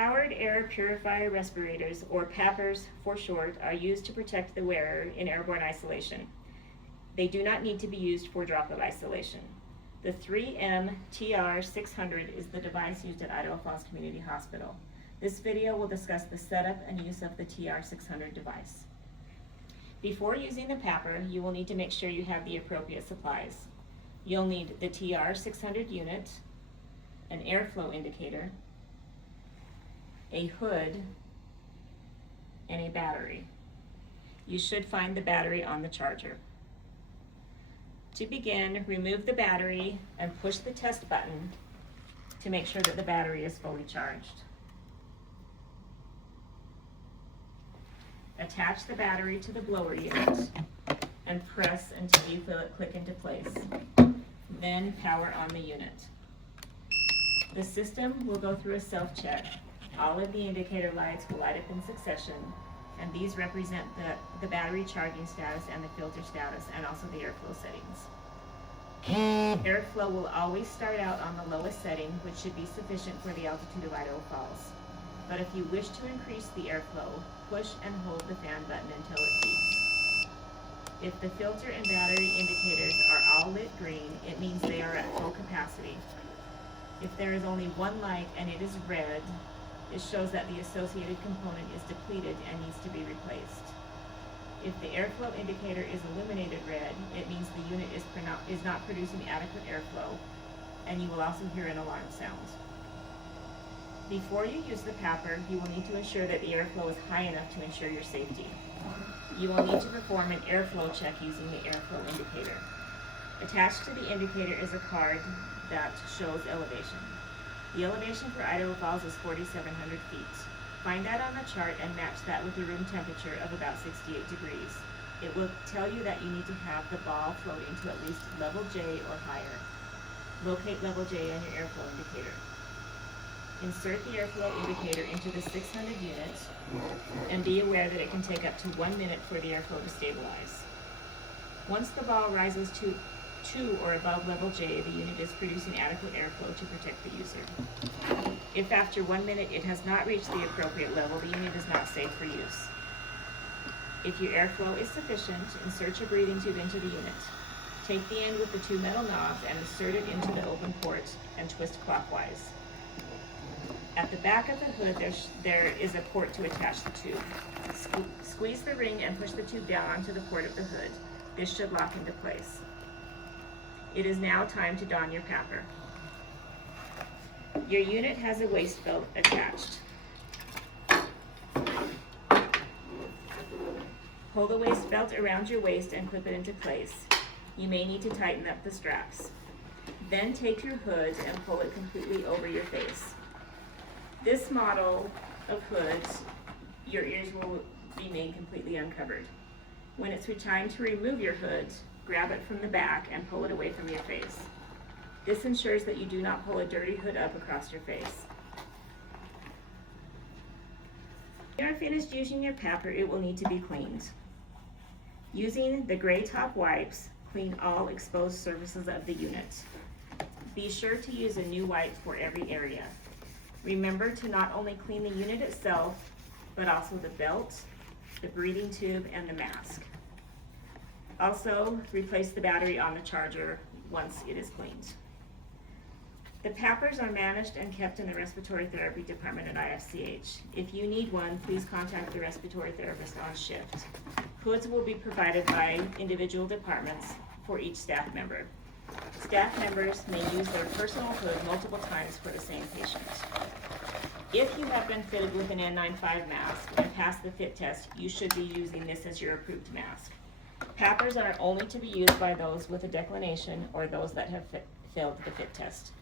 Powered Air-Purifying Respirators, or PAPRs for short, are used to protect the wearer in airborne isolation. They do not need to be used for droplet isolation. The 3M TR-600 is the device used at Idaho Falls Community Hospital. This video will discuss the setup and use of the TR-600 device. Before using the PAPR, you will need to make sure you have the appropriate supplies. You'll need the TR-600 unit, an airflow indicator, a hood, and a battery. You should find the battery on the charger. To begin, remove the battery and push the test button to make sure that the battery is fully charged. Attach the battery to the blower unit and press until you feel it click into place. Then power on the unit. The system will go through a self-check. All of the indicator lights will light up in succession, and these represent the battery charging status and the filter status, and also the airflow settings. Airflow will always start out on the lowest setting, which should be sufficient for the altitude of Idaho Falls. But if you wish to increase the airflow, push and hold the fan button until it beeps. If the filter and battery indicators are all lit green, it means they are at full capacity. If there is only one light and it is red, it shows that the associated component is depleted and needs to be replaced. If the airflow indicator is illuminated red, it means the unit is not producing adequate airflow, and you will also hear an alarm sound. Before you use the PAPR, you will need to ensure that the airflow is high enough to ensure your safety. You will need to perform an airflow check using the airflow indicator. Attached to the indicator is a card that shows elevation. The elevation for Idaho Falls is 4,700 feet. Find that on the chart and match that with the room temperature of about 68 degrees. It will tell you that you need to have the ball floating to at least level J or higher. Locate level J on your airflow indicator. Insert the airflow indicator into the 600 unit and be aware that it can take up to 1 minute for the airflow to stabilize. Once the ball rises to or above level J, the unit is producing adequate airflow to protect the user. If after 1 minute it has not reached the appropriate level, the unit is not safe for use. If your airflow is sufficient, insert your breathing tube into the unit. Take the end with the two metal knobs and insert it into the open port and twist clockwise. At the back of the hood, there is a port to attach the tube. Squeeze the ring and push the tube down onto the port of the hood. This should lock into place. It is now time to don your PAPR. Your unit has a waist belt attached. Pull the waist belt around your waist and clip it into place. You may need to tighten up the straps. Then take your hood and pull it completely over your face. This model of hoods, your ears will remain completely uncovered. When it's time to remove your hood, grab it from the back and pull it away from your face. This ensures that you do not pull a dirty hood up across your face. When you are finished using your PAPR, it will need to be cleaned. Using the gray top wipes, clean all exposed surfaces of the unit. Be sure to use a new wipe for every area. Remember to not only clean the unit itself, but also the belt, the breathing tube, and the mask. Also, replace the battery on the charger once it is cleaned. The PAPRs are managed and kept in the respiratory therapy department at IFCH. If you need one, please contact the respiratory therapist on shift. Hoods will be provided by individual departments for each staff member. Staff members may use their personal hood multiple times for the same patient. If you have been fitted with an N95 mask and passed the fit test, you should be using this as your approved mask. PAPRs are only to be used by those with a declination or those that have failed the fit test.